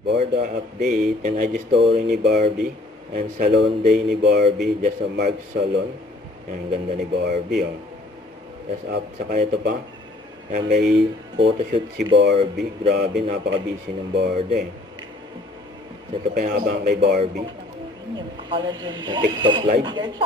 Borda update, yung IG story ni Barbie, and salon day ni Barbie, just sa Mark Salon. Yan, ganda ni Barbie, oh. Tapos saka ito pa, yan, may photoshoot si Barbie. Grabe, napaka-busy ng Borda, eh. So, ito pa yung abang kay Barbie. Yung TikTok live. It's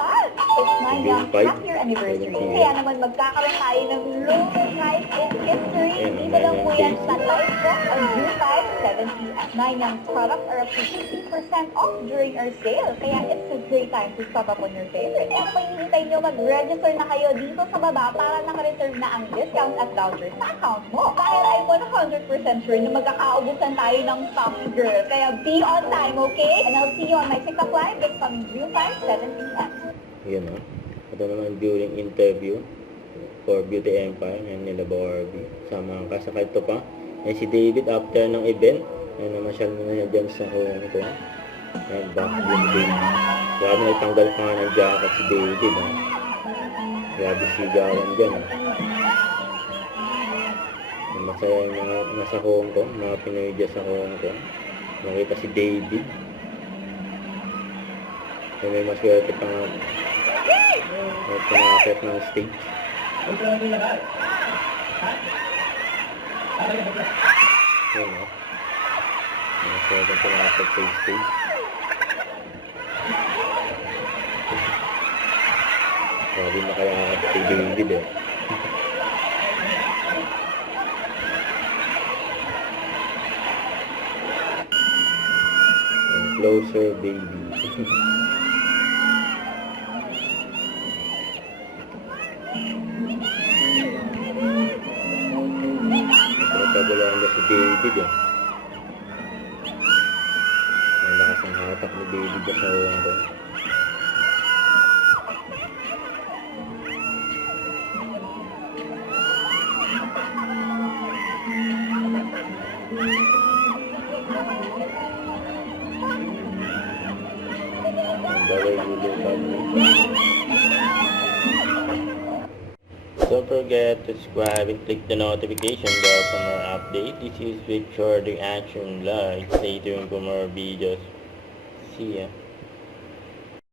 my young 5-year anniversary. Kaya naman magkakaroon tayo ng longest night in history. Dito lang po yan sa live book on June 5, 7 p.m. 9 young products are up to 50% off during our sale. Kaya it's a great time to stock up on your favorite. Kaya kung hinihintay nyo, mag-register na kayo dito sa baba para naka-reserve na ang discount at vouchers sa account mo. Dahil I'm 100% sure na magkakaubusan tayo ng stock, girl. Kaya be on time, okay? And I'll see you on my TikTok live. It's on June 5, 7 p.m. Yan, oh. Ito naman during interview for Beauty Empire. Yan nila Barbie. Sama ang kasakay ito pa. Yan si David after ng event. Yan, namasyal na niya dyan sa Hong Kong. Yan, back din David. Grabe, nagtanggal pa nga ng jacket si David, ha. Grabe sigawan dyan, ha. Masaya yung mga nasa Hong Kong, mga Pinoy dyan sa Hong Kong. Nakita si David. So, may maswerte pa nga pumakit ng stage. Yan, o. Maswerte pumakit sa stage. Grabe makayakap si David, eh. Closer, baby. Nagkagalahan na si David, eh. Ang lakas ng hatak ni David sa Hong Kong. Don't forget to subscribe and click the notification bell for more updates. This is Victor the Action Live. Stay tuned for more videos. See ya.